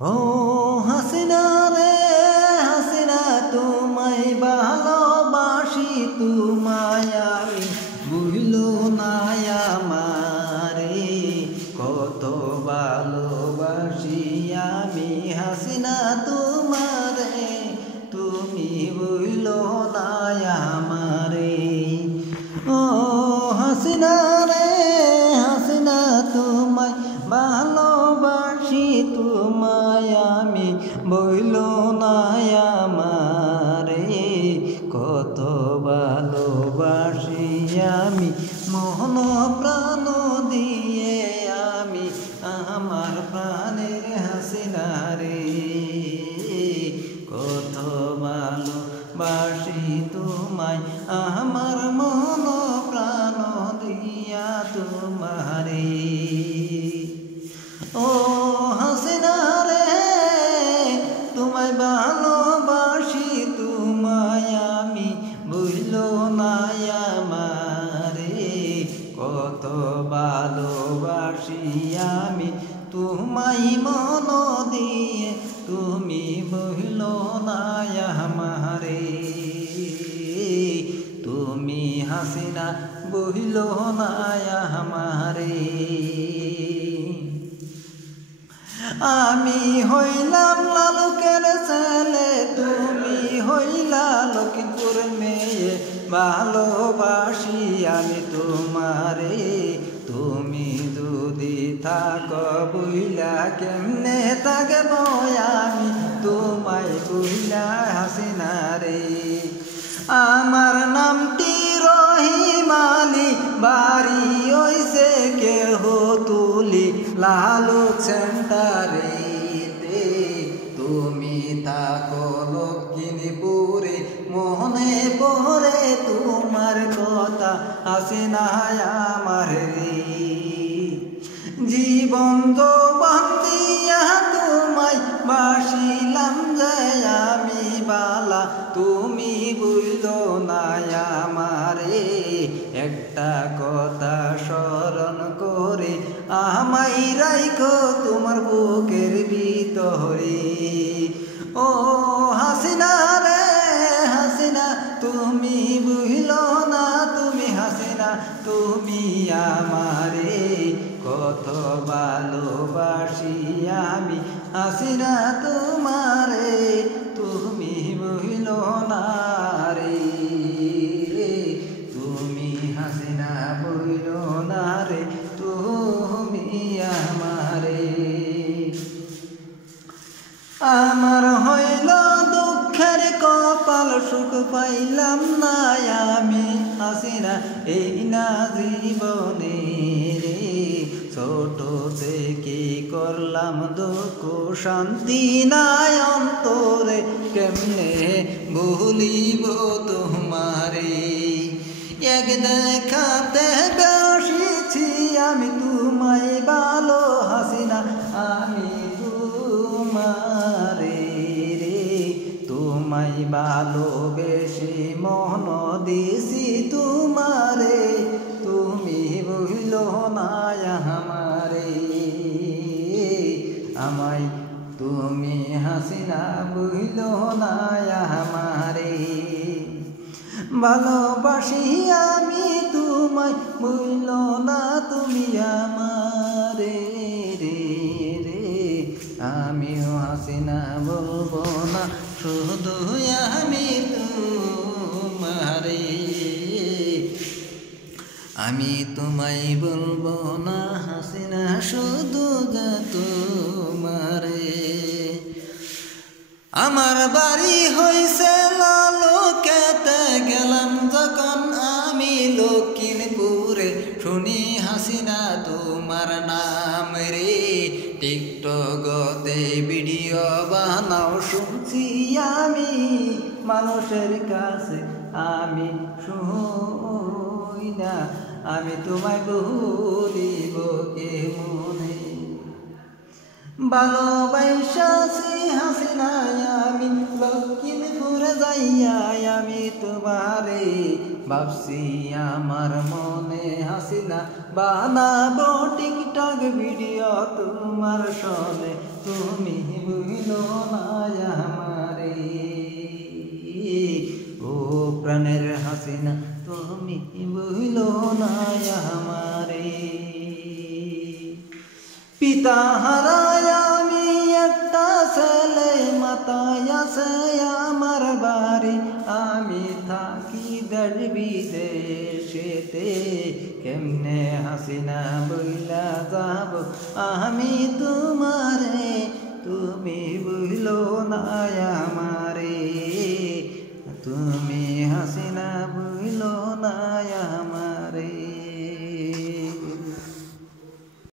ও হাসিনা রে হাসিনা, তোমায় ভালোবাসি, তোমায় আমি ভুলো না আমারে, কত ভালোবাসি আমি হাসিনা তোমারে, তুমি ভুলো না আমারে। ও হাসিনা রে হাসিনা, তোমায় ভালোবাসি, তোমায় আমি ভুলো না আমারে, কত ভালোবাসি আমি মন প্রাণ দিয়ে আমি আমার প্রাণের হাসিনা রে, কত ভালোবাসি তোমায় আমার মন প্রাণ দিয়া তোমারে। ও হাসিনা রে তোমায় ভালোবাসি, তোমায় আমি ভুলো না আমারে, কত ভালোবাসি আমি তোমায় মন দিয়ে, তুমি ভুলো না আমারে, তুমি হাসিনা ভুলো না আমারে। আমি হইলাম লালুকের ছেলে, তুমি হইলা লক্ষ্মীপুর মেয়ে, ভালোবাসি আমি তোমারে, তুমি যদি থাকো বুইলা কেমনে থাকব আমি তোমায় বুইলা হাসিনা রে। আমার নামটি রহিম আলী, বাড়ি হইছে কেহ তুলি লালুক সেন্টারেতে, তুমি থাকো লক্ষ্মীপুরে, মনে পড়ে তোমার কথা হাসিনা আমার রে। জীবন যৌবন দিয়া তোমায় বাসিলাম যে আমি বালা, তুমি বুঝলো না আমারে, একটা কথা স্মরণ করে আমায় রাইখো তোমার বুকের ভিতরে। ও হাসিনা রে হাসিনা, তুমি বুঝলো না, তুমি হাসিনা তুমি আমারে, কত ভালোবাসি আমি হাসিনা তোমারে, তুমি বুঝলো না রে, তুমি হাসিনা বুঝলো না রে, তুমি আমারে। আমার হইল দুঃখের কপাল, সুখ পাইলাম না আমি হাসিনা এই না জীবনে রে, ছোট থেকে করলাম দুঃখ শান্তি নাই অন্তরে, কেমনে ভুলিব তোমারে, এক দেখাতে বসেছি আমি তোমায় ভালো হাসিনা আমি তোমারে রে, তোমায় ভালোবেসে মন দিছি তোমারে, তুমি বুঝলো না আমারে, আমায় তুমি হাসিনা বুঝলো না আমারে। ভালোবাসি আমি তোমায় বুঝলো না তুমি আমারে রে রে, আমিও হাসিনা বলবো না শুধু আমি তোমারে, আমি তোমায় বলবো না হাসিনা শুধু তোমারে। আমার বাড়ি হইছে লালুকেতে, গেলাম যখন আমি লক্ষ্মীপুরে, শুনি হাসিনা তোমার নাম রে, টিকটকতে ভিডিও বানাও শুনছি আমি মানুষের কাছে, আমি শুই না, আমি তোমায় ভুলিব কে মনে। ভালোবাসাছি হাসিনা আমি লক্ষ্মীপুরে যাইয়া আমি তোমারে ভাবছি আমার মনে হাসিনা বানাবো টিকটক ভিডিও তোমার সনে তুমি বুঝলো না আমারে ও প্রাণের হাসিনা তুমি বুঝলো না আমারে পিতা হারায় আমি একটা ছেলে মাতায় আছে আমার বাড়ি আমি থাকি দেশ বিদেশেতে কেমনে হাসিনা বইলা যাব আমি তোমারে তুমি বুঝলো না